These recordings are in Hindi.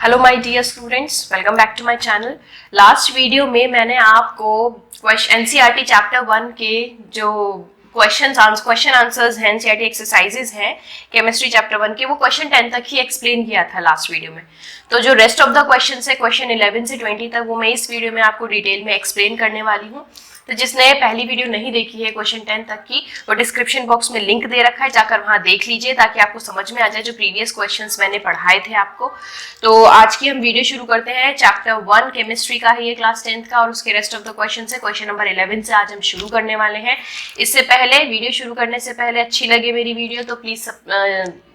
Hello my dear students, welcome back to my channel. Last video में मैंने आपको एनसीईआरटी चैप्टर 1 के जो क्वेश्चन आंसर्स हैं, एनसीईआरटी एक्सरसाइजेज हैं केमिस्ट्री चैप्टर 1 के, वो क्वेश्चन 10 तक ही एक्सप्लेन किया था लास्ट वीडियो में। तो जो रेस्ट ऑफ द क्वेश्चन है क्वेश्चन 11 से 20 तक, वो मैं इस वीडियो में आपको डिटेल में एक्सप्लेन करने वाली हूँ। तो जिसने पहली वीडियो नहीं देखी है क्वेश्चन 10 तक की, वो डिस्क्रिप्शन बॉक्स में लिंक दे रखा है, जाकर वहां देख लीजिए ताकि आपको समझ में आ जाए जो प्रीवियस क्वेश्चंस मैंने पढ़ाए थे आपको। तो आज की हम वीडियो शुरू करते हैं। चैप्टर 1 केमिस्ट्री का है ये, क्लास 10th का, और उसके रेस्ट ऑफ द क्वेश्चन है क्वेश्चन नंबर 11 से आज हम शुरू करने वाले हैं। इससे पहले, वीडियो शुरू करने से पहले, अच्छी लगे मेरी वीडियो तो प्लीज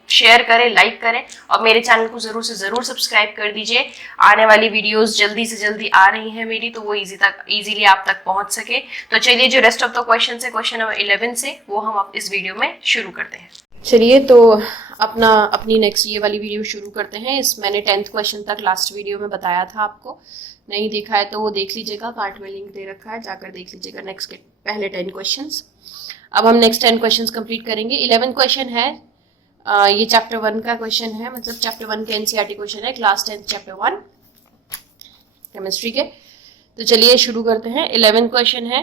शेयर करें, लाइक करें और मेरे चैनल को जरूर से जरूर सब्सक्राइब कर दीजिए। आने वाली वीडियोस जल्दी से जल्दी आ रही हैं मेरी, तो वो इजीली आप तक पहुंच सके। तो चलिए, जो रेस्ट ऑफ द क्वेश्चन है क्वेश्चन नंबर 11 से, वो हम इस वीडियो में शुरू करते हैं। चलिए, तो अपनी नेक्स्ट ये वाली वीडियो शुरू करते हैं। इस मैंने 10th क्वेश्चन तक लास्ट वीडियो में बताया था आपको, नहीं देखा है तो वो देख लीजिएगा, कार्ड में लिंक दे रखा है, जाकर देख लीजिएगा नेक्स्ट के पहले 10 क्वेश्चंस। अब हम नेक्स्ट 10 क्वेश्चंस कंप्लीट करेंगे। 11 क्वेश्चन है, ये चैप्टर 1 का क्वेश्चन है, मतलब चैप्टर 1 के एनसीईआरटी क्वेश्चन है, क्लास 10 चैप्टर 1 केमिस्ट्री के। तो चलिए शुरू करते हैं। 11 क्वेश्चन है,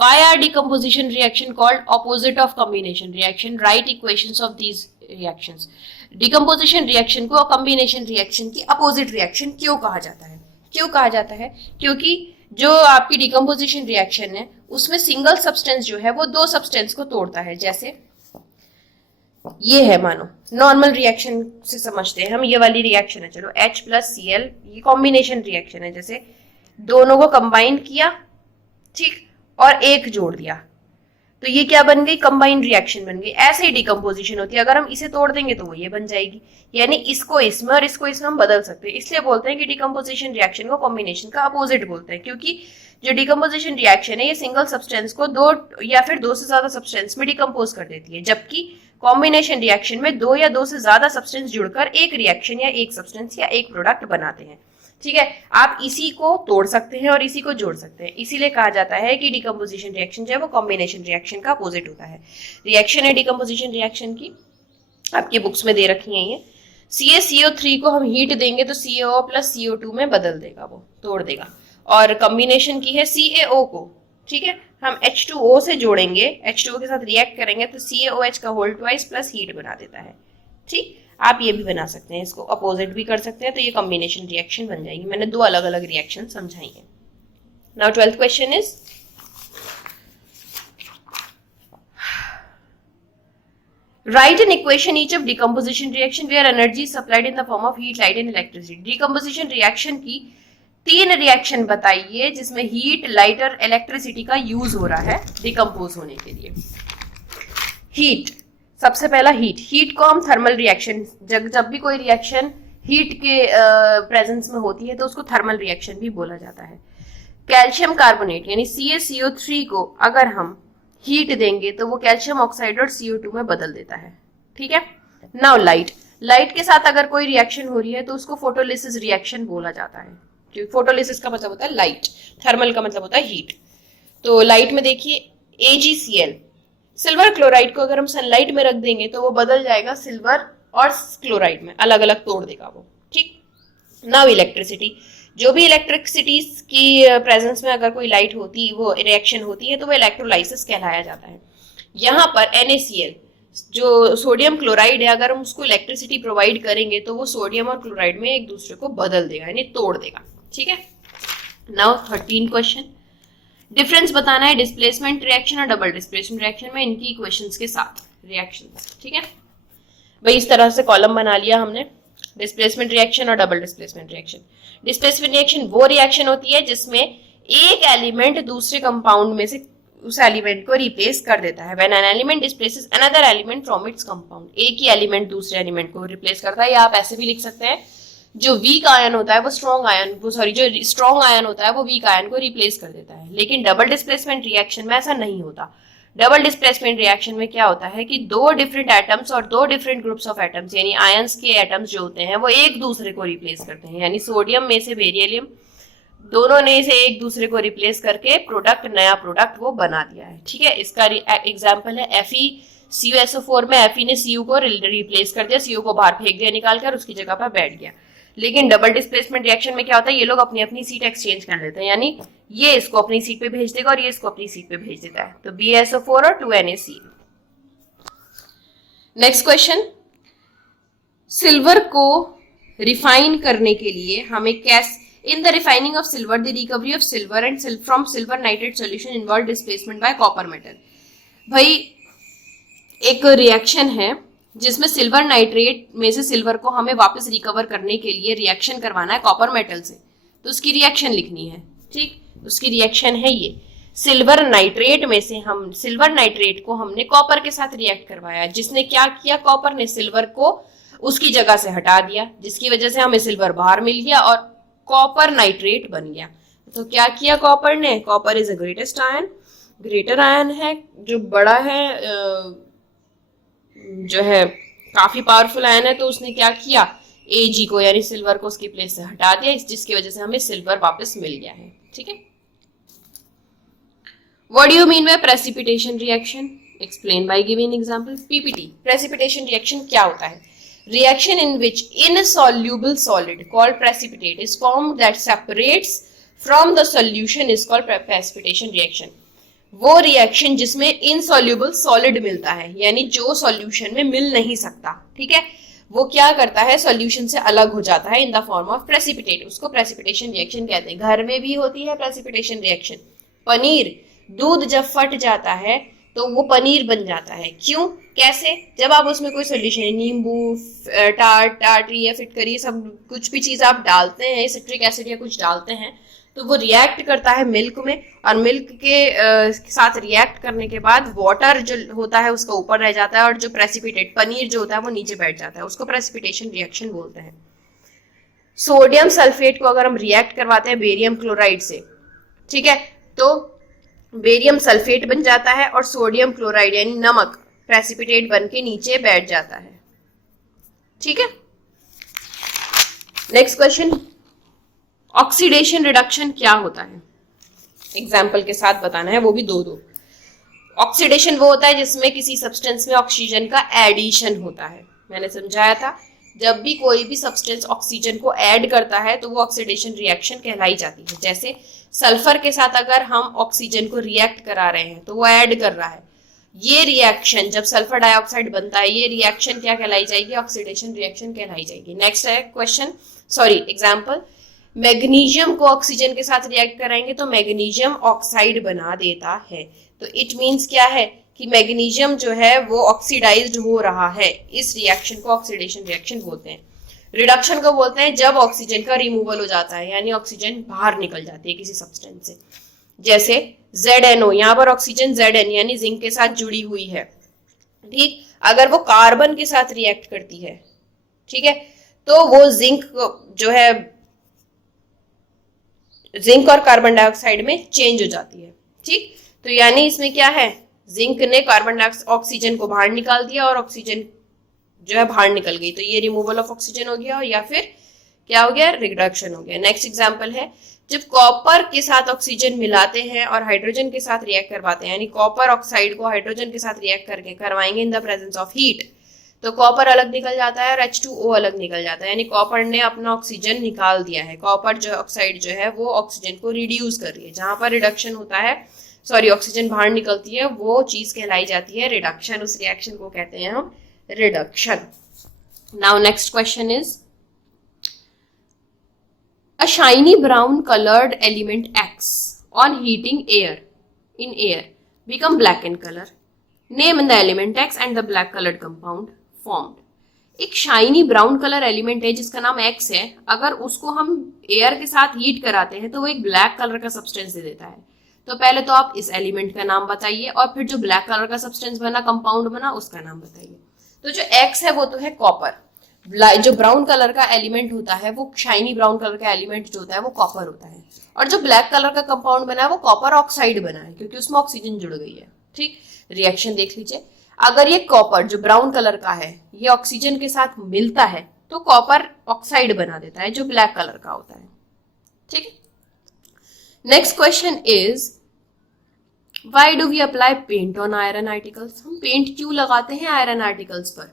why are decomposition reaction called opposite of combination reaction? Write equations of these reactions. Decomposition reaction को combination reaction की opposite reaction क्यों कहा जाता है? क्यों कहा जाता है? क्योंकि जो आपकी decomposition reaction है उसमें सिंगल सब्सटेंस जो है वो दो सब्सटेंस को तोड़ता है। जैसे ये है, मानो नॉर्मल रिएक्शन से समझते हैं हम, ये वाली रिएक्शन है, चलो H प्लस Cl, ये कॉम्बिनेशन रिएक्शन है। जैसे दोनों को कंबाइन किया, ठीक, और एक जोड़ दिया, तो ये क्या बन गई? कंबाइंड रिएक्शन बन गई। ऐसे ही डिकम्पोजिशन होती है, अगर हम इसे तोड़ देंगे तो वो ये बन जाएगी। यानी इसको इसमें और इसको इसमें हम बदल सकते हैं। इसलिए बोलते हैं कि डिकम्पोजिशन रिएक्शन को कॉम्बिनेशन का अपोजिट बोलते हैं, क्योंकि जो डिकम्पोजिशन रिएक्शन है ये सिंगल सब्सटेंस को दो या फिर दो से ज्यादा सब्सटेंस में डिकम्पोज कर देती है, जबकि कॉम्बिनेशन रिएक्शन में दो या दो से ज्यादा सब्सटेंस जुड़कर एक रिएक्शन या एक सब्सटेंस या एक प्रोडक्ट बनाते हैं। ठीक है, आप इसी को तोड़ सकते हैं और इसी को जोड़ सकते हैं। इसीलिए कहा जाता है कि डिकम्पोजिशन रिएक्शन जो है वो कॉम्बिनेशन रिएक्शन का अपोजिट होता है। रिएक्शन है डिकम्पोजिशन रिएक्शन की, आपकी बुक्स में दे रखी है ये। CaCO3 को हम हीट देंगे तो CaO प्लस CO2 में बदल देगा, वो तोड़ देगा। और कॉम्बिनेशन की है CaO को, ठीक है, हम H2O से जोड़ेंगे, H2O के साथ रिएक्ट करेंगे तो CaOH का होल ट्वाइस प्लस हीट बना देता है। ठीक, आप ये भी बना सकते हैं, इसको अपोजिट भी कर सकते हैं, तो ये कॉम्बिनेशन रिएक्शन बन जाएगी। मैंने दो अलग अलग रिएक्शन समझाई है। Now 12th question is, write an equation each of decomposition reaction where energy is supplied in the form of heat, light and electricity. decomposition reaction की 3 रिएक्शन बताइए जिसमें हीट, लाइट और इलेक्ट्रिसिटी का यूज हो रहा है डिकम्पोज होने के लिए। हीट, सबसे पहला हीट को हम थर्मल रिएक्शन, जब भी कोई रिएक्शन हीट के प्रेजेंस में होती है तो उसको थर्मल रिएक्शन भी बोला जाता है। कैल्शियम कार्बोनेट यानी CaCO3 को अगर हम हीट देंगे तो वो कैल्शियम ऑक्साइड और CO2 में बदल देता है। ठीक है, नाउ लाइट के साथ अगर कोई रिएक्शन हो रही है तो उसको फोटोलिसिस रिएक्शन बोला जाता है, क्योंकि फोटोलिसिस का मतलब होता है लाइट, थर्मल का मतलब होता है हीट। तो लाइट में देखिए AgCl, सिल्वर क्लोराइड को अगर हम सनलाइट में रख देंगे तो वो बदल जाएगा सिल्वर और क्लोराइड में, अलग अलग तोड़ देगा वो। ठीक, नाउ इलेक्ट्रिसिटी, जो भी इलेक्ट्रिसिटी की प्रेजेंस में अगर कोई लाइट होती, वो रिएक्शन होती है तो वो इलेक्ट्रोलाइसिस कहलाया जाता है। यहाँ पर NaCl, जो सोडियम क्लोराइड है, अगर हम उसको इलेक्ट्रिसिटी प्रोवाइड करेंगे तो वो सोडियम और क्लोराइड में एक दूसरे को बदल देगा, यानी तोड़ देगा। ठीक है, नाउ 13 क्वेश्चन, डिफरेंस बताना है डिस्प्लेसमेंट रिएक्शन और डबल डिस्प्लेसमेंट रिएक्शन में, इनकी इक्वेशंस के साथ रिएक्शंस। ठीक है भाई, इस तरह से कॉलम बना लिया हमने, डिस्प्लेसमेंट रिएक्शन और double displacement reaction. Displacement reaction वो रिएक्शन होती है जिसमें एक एलिमेंट दूसरे कंपाउंड में से उस एलिमेंट को रिप्लेस कर देता है। When an element displaces another element from its compound, एक ही एलिमेंट दूसरे एलिमेंट को रिप्लेस करता है। या आप ऐसे भी लिख सकते हैं, जो वीक आयन होता है वो स्ट्रॉन्ग आयन, जो स्ट्रॉन्ग आयन होता है वो वीक आयन को रिप्लेस कर देता है। लेकिन डबल डिस्प्लेसमेंट रिएक्शन में ऐसा नहीं होता। डबल डिस्प्लेसमेंट रिएक्शन में क्या होता है कि दो डिफरेंट एटम्स और दो डिफरेंट ग्रुप्स ऑफ एटम्स, यानी आयंस के एटम्स जो होते हैं वो एक दूसरे को रिप्लेस करते हैं। यानी सोडियम में से बेरिलियम, दोनों ने इसे एक दूसरे को रिप्लेस करके प्रोडक्ट, नया प्रोडक्ट वो बना दिया है। ठीक है, इसका एग्जाम्पल है FeCuSO4 में Fe ने Cu को रिप्लेस कर दिया, Cu को बाहर फेंक दिया निकाल कर, उसकी जगह पर बैठ गया। लेकिन डबल डिस्प्लेसमेंट रिएक्शन में क्या होता है, ये लोग अपनी अपनी सीट एक्सचेंज कर लेते हैं, यानी ये इसको अपनी सीट पे भेज देगा और ये इसको अपनी सीट पे भेज देता है, तो BaSO4 और 2NaCl। नेक्स्ट क्वेश्चन, सिल्वर को रिफाइन करने के लिए हमें in the refining of silver the recovery of silver and from silver nitrate solution involve displacement bye copper metal. भाई एक रिएक्शन है जिसमें सिल्वर नाइट्रेट में से सिल्वर को हमें वापस रिकवर करने के लिए रिएक्शन करवाना है कॉपर मेटल से, तो उसकी रिएक्शन लिखनी है। ठीक, उसकी रिएक्शन है ये, सिल्वर नाइट्रेट में से हम सिल्वर नाइट्रेट को हमने कॉपर के साथ रिएक्ट करवाया, जिसने क्या किया, कॉपर ने सिल्वर को उसकी जगह से हटा दिया, जिसकी वजह से हमें सिल्वर बाहर मिल गया और कॉपर नाइट्रेट बन गया। तो क्या किया कॉपर ने, copper is a greatest ion, greater ion है, जो बड़ा है, जो है काफी पावरफुल आयन है, तो उसने क्या किया, Ag को यानी सिल्वर को उसकी प्लेस से हटा दिया, जिसकी वजह से हमें सिल्वर वापस मिल गया है। ठीक है, what do you mean by precipitation reaction, explain by giving example. PPT, precipitation reaction क्या होता है, reaction in which insoluble solid called precipitate is formed that separates from the solution is called precipitation reaction। वो रिएक्शन जिसमें इनसॉल्यूबल सॉलिड मिलता है, यानी जो सॉल्यूशन में मिल नहीं सकता, ठीक है, वो क्या करता है, सॉल्यूशन से अलग हो जाता है in the form of precipitate, उसको प्रेसिपिटेशन रिएक्शन कहते हैं। घर में भी होती है प्रेसिपिटेशन रिएक्शन, पनीर, दूध जब फट जाता है तो वो पनीर बन जाता है, क्यों, कैसे, जब आप उसमें कोई सोल्यूशन, नींबू, टाटरी या फिटकरी, सब कुछ भी चीज आप डालते हैं, सिट्रिक एसिड या कुछ डालते हैं, तो वो रिएक्ट करता है मिल्क में, और मिल्क के साथ रिएक्ट करने के बाद वाटर जो होता है उसका ऊपर रह जाता है, और जो प्रेसिपिटेट पनीर जो होता है वो नीचे बैठ जाता है, उसको प्रेसिपिटेशन रिएक्शन बोलते हैं। सोडियम सल्फेट को अगर हम रिएक्ट करवाते हैं बेरियम क्लोराइड से, ठीक है, तो बेरियम सल्फेट बन जाता है और सोडियम क्लोराइड यानी नमक प्रेसिपिटेट बन के नीचे बैठ जाता है। ठीक है, नेक्स्ट क्वेश्चन, ऑक्सीडेशन रिडक्शन क्या होता है, एग्जाम्पल के साथ बताना है, वो भी दो। ऑक्सीडेशन वो होता है जिसमें किसी सब्सटेंस में ऑक्सीजन का एडिशन होता है, मैंने समझाया था, जब भी कोई भी सब्सटेंस ऑक्सीजन को ऐड करता है तो वो ऑक्सीडेशन रिएक्शन कहलाई जाती है। जैसे सल्फर के साथ अगर हम ऑक्सीजन को रिएक्ट करा रहे हैं तो वो ऐड कर रहा है, ये रिएक्शन जब सल्फर डाइऑक्साइड बनता है, ये रिएक्शन क्या कहलाई जाएगी, ऑक्सीडेशन रिएक्शन कहलाई जाएगी। नेक्स्ट है क्वेश्चन, एग्जाम्पल, मैग्नीशियम को ऑक्सीजन के साथ रिएक्ट कराएंगे तो मैग्नीशियम ऑक्साइड बना देता है, तो इट मीन्स क्या है कि मैग्नीशियम जो है वो ऑक्सीडाइज्ड हो रहा है, इस रिएक्शन को ऑक्सीडेशन रिएक्शन बोलते हैं। रिडक्शन को बोलते हैं जब ऑक्सीजन का रिमूवल हो जाता है, यानी ऑक्सीजन बाहर निकल जाती है किसी सब्सटेंस से, जैसे ZNO, यहाँ पर ऑक्सीजन Zn यानी जिंक के साथ जुड़ी हुई है, ठीक, अगर वो कार्बन के साथ रिएक्ट करती है, ठीक है, तो वो जिंक जो है, जिंक और कार्बन डाइऑक्साइड में चेंज हो जाती है। ठीक, तो यानी इसमें क्या है, जिंक ने कार्बन डाइऑक्साइड ऑक्सीजन को बाहर निकाल दिया और ऑक्सीजन जो है बाहर निकल गई, तो ये रिमूवल ऑफ ऑक्सीजन हो गया, या फिर क्या हो गया, रिडक्शन हो गया। नेक्स्ट एग्जांपल है, जब कॉपर के साथ ऑक्सीजन मिलाते हैं और हाइड्रोजन के साथ रिएक्ट करवाते हैं, यानी कॉपर ऑक्साइड को हाइड्रोजन के साथ रिएक्ट करके करवाएंगे in the presence of heat, तो कॉपर अलग निकल जाता है और H2O अलग निकल जाता है, यानी कॉपर ने अपना ऑक्सीजन निकाल दिया है, कॉपर जो ऑक्साइड जो है वो ऑक्सीजन को रिड्यूस कर रही है, जहां पर रिडक्शन होता है, ऑक्सीजन बाहर निकलती है, वो चीज कहलाई जाती है रिडक्शन, उस रिएक्शन को कहते हैं हम reduction. Now next question is, a shiny brown colored element X on heating air in air become black in color. Name the element X and the black colored compound formed. एक शाइनी ब्राउन कलर एलिमेंट है जिसका नाम X है, अगर उसको हम एयर के साथ हीट कराते हैं तो वो एक ब्लैक कलर का सब्सटेंस दे देता है। तो पहले तो आप इस एलिमेंट का नाम बताइए और फिर जो ब्लैक कलर का सब्सटेंस बना, कंपाउंड बना, उसका नाम बताइए। तो जो X है वो तो है कॉपर, जो ब्राउन कलर का एलिमेंट होता है वो शाइनी ब्राउन कलर का एलिमेंट जो होता है वो कॉपर होता है, और जो ब्लैक कलर का कंपाउंड बना है वो कॉपर ऑक्साइड बना है क्योंकि उसमें ऑक्सीजन जुड़ गई है। ठीक, रिएक्शन देख लीजिए, अगर ये कॉपर जो ब्राउन कलर का है ये ऑक्सीजन के साथ मिलता है तो कॉपर ऑक्साइड बना देता है जो ब्लैक कलर का होता है। ठीक है, next question is, why do we apply paint on iron articles, हम पेंट क्यों लगाते हैं आयरन आर्टिकल्स पर,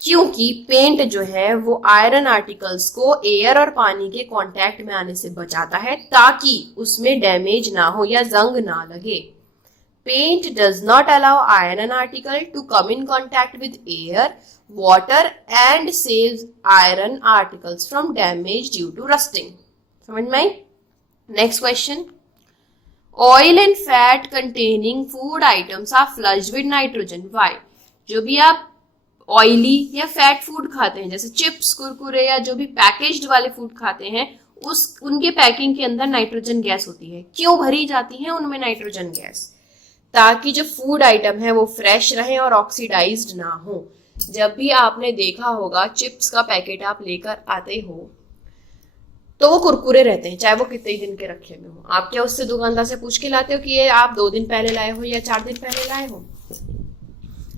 क्योंकि पेंट जो है वो आयरन आर्टिकल्स को एयर और पानी के कांटेक्ट में आने से बचाता है ताकि उसमें डैमेज ना हो या जंग ना लगे। Paint does not allow iron article to come in contact with air, water and saves iron articles from damage due to rusting. समझ में आई? Next question. Oil and fat containing food items are flushed with nitrogen. Why? जो भी आप ऑयली या फैट फूड खाते हैं, जैसे चिप्स, कुरकुरे या जो भी पैकेज्ड वाले फूड खाते हैं, उनके पैकिंग के अंदर नाइट्रोजन गैस होती है। क्यों भरी जाती है उनमें नाइट्रोजन गैस? ताकि जो फूड आइटम है वो फ्रेश रहे और ऑक्सीडाइज्ड ना हो। जब भी आपने देखा होगा चिप्स का पैकेट आप लेकर आते हो तो वो कुरकुरे रहते हैं, चाहे वो कितने दिन के रखे हुए हो। आप क्या उससे दुकानदार से पूछ के लाते हो कि ये आप 2 दिन पहले लाए हो या 4 दिन पहले लाए हो?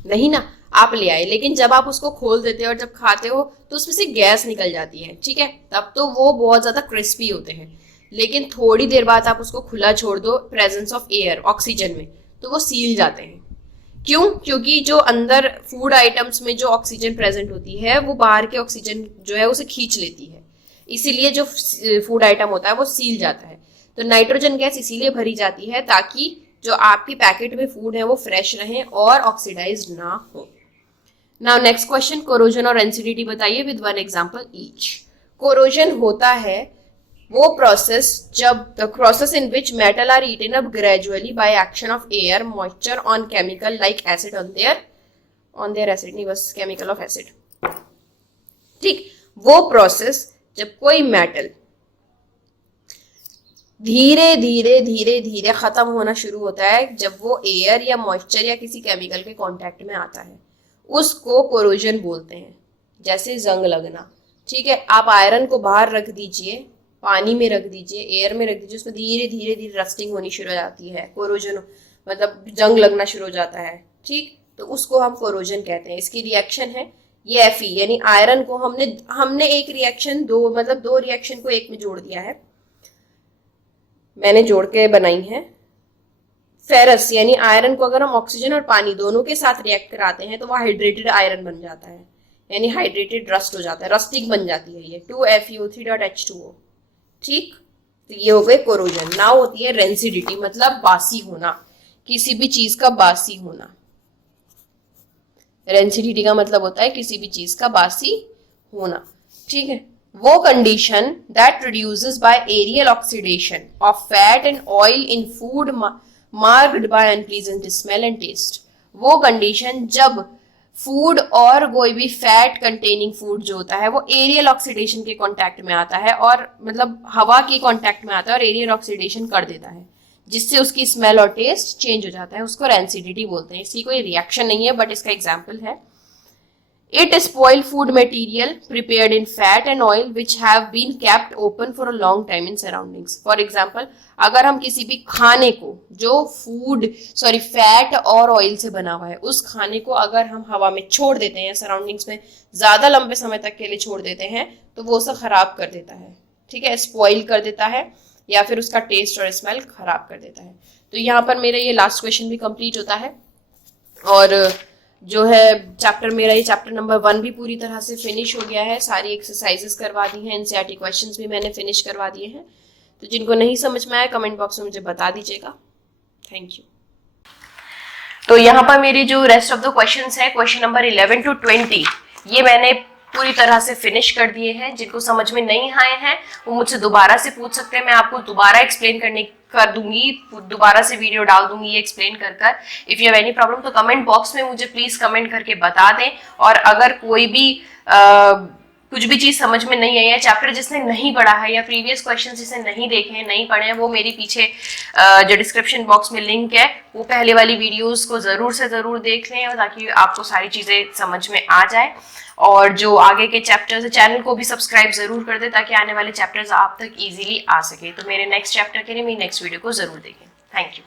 नहीं ना, आप ले आए। लेकिन जब आप उसको खोल देते हो और जब खाते हो तो उसमें से गैस निकल जाती है, ठीक है, तब तो वो बहुत ज्यादा क्रिस्पी होते हैं। लेकिन थोड़ी देर बाद आप उसको खुला छोड़ दो प्रेजेंस ऑफ एयर, ऑक्सीजन में, तो वो सील जाते हैं। क्यों? क्योंकि जो अंदर फूड आइटम्स में जो ऑक्सीजन प्रेजेंट होती है वो बाहर के ऑक्सीजन जो है उसे खींच लेती है, इसीलिए जो फूड आइटम होता है वो सील जाता है। तो नाइट्रोजन गैस इसीलिए भरी जाती है ताकि जो आपके पैकेट में फूड है वो फ्रेश रहे और ऑक्सीडाइज्ड ना हो। नाउ नेक्स्ट क्वेश्चन, कोरोजन और एसिडिटी बताइए विद 1 एग्जांपल ईच। कोरोजन होता है वो प्रोसेस जब the process in which metal are eaten up gradually by action of air moisture on chemical like acid on there acid, नहीं बस केमिकल ऑफ एसिड, ठीक। वो प्रोसेस जब कोई मेटल धीरे धीरे धीरे धीरे खत्म होना शुरू होता है, जब वो एयर या मॉइस्चर या किसी केमिकल के कांटेक्ट में आता है, उसको कोरोजन बोलते हैं। जैसे जंग लगना, ठीक है, आप आयरन को बाहर रख दीजिए, पानी में रख दीजिए, एयर में रख दीजिए, उसमें धीरे धीरे धीरे रस्टिंग होनी शुरू हो जाती है, कोरोजन मतलब जंग लगना शुरू हो जाता है, ठीक। तो उसको हम कोरोजन कहते हैं। इसकी रिएक्शन है ये Fe, यानी आयरन को हमने एक रिएक्शन दो रिएक्शन को एक में जोड़ दिया है, मैंने जोड़ के बनाई है। फेरस यानी आयरन को अगर हम ऑक्सीजन और पानी दोनों के साथ रिएक्ट कराते हैं तो वह हाइड्रेटेड आयरन बन जाता है, यानी हाइड्रेटेड रस्ट हो जाता है, रस्टिंग बन जाती है ये 2FeO3.H2O, ठीक। तो ये हो गए कोरोजन। नाउ होती है रेंसिडिटी, मतलब बासी होना, किसी भी चीज का बासी होना। रेंसिडिटी का मतलब होता है किसी भी चीज का बासी होना, ठीक है। वो condition that produces by aerial oxidation of fat and oil in food marked by unpleasant smell and taste. वो कंडीशन जब फूड और कोई भी फैट कंटेनिंग फूड जो होता है वो एरियल ऑक्सीडेशन के कांटेक्ट में आता है, और मतलब हवा के कांटेक्ट में आता है और एरियल ऑक्सीडेशन कर देता है, जिससे उसकी स्मेल और टेस्ट चेंज हो जाता है, उसको रेंसिडिटी बोलते हैं। इसकी कोई रिएक्शन नहीं है बट इसका एग्जाम्पल है। It spoil food material prepared in fat and oil which have been kept open for a long time in surroundings. For example, अगर हम किसी भी खाने को जो फैट और ऑयल से बना हुआ है, उस खाने को अगर हम हवा में छोड़ देते हैं, सराउंडिंग्स में ज्यादा लंबे समय तक के लिए छोड़ देते हैं, तो वो उसे खराब कर देता है, ठीक है, स्पॉइल कर देता है, या फिर उसका टेस्ट और स्मेल खराब कर देता है। तो यहाँ पर मेरा ये लास्ट क्वेश्चन भी कंप्लीट होता है, और जो है ये चैप्टर नंबर 1 भी पूरी तरह से फिनिश हो गया है। सारी एक्सरसाइजेस करवा दी हैं, एनसीईआरटी क्वेश्चंस भी मैंने फिनिश करवा दिए हैं। तो जिनको नहीं समझ में आया कमेंट बॉक्स में मुझे बता दीजिएगा। Thank you. तो यहाँ पर मेरे जो रेस्ट ऑफ द क्वेश्चंस है, क्वेश्चन नंबर 11 to 20, ये मैंने पूरी तरह से फिनिश कर दिए हैं। जिनको समझ में नहीं आए हैं वो मुझसे दोबारा से पूछ सकते हैं, मैं आपको दोबारा एक्सप्लेन कर दूंगी, दोबारा से वीडियो डाल दूंगी ये एक्सप्लेन कर। If you have any problem तो कमेंट बॉक्स में मुझे प्लीज कमेंट करके बता दें। और अगर कोई भी कुछ भी चीज समझ में नहीं आई है, चैप्टर जिसने नहीं पढ़ा है या प्रीवियस क्वेश्चन जिसने नहीं देखे हैं, नहीं पढ़े हैं, वो मेरी पीछे जो डिस्क्रिप्शन बॉक्स में लिंक है वो पहले वाली वीडियोस को जरूर से जरूर देख लें, ताकि आपको सारी चीजें समझ में आ जाए। और जो आगे के चैप्टर्स है, चैनल को भी सब्सक्राइब जरूर कर दें ताकि आने वाले चैप्टर्स आप तक इजीली आ सके। तो मेरे नेक्स्ट चैप्टर के लिए मेरी नेक्स्ट वीडियो को जरूर देखें। Thank you.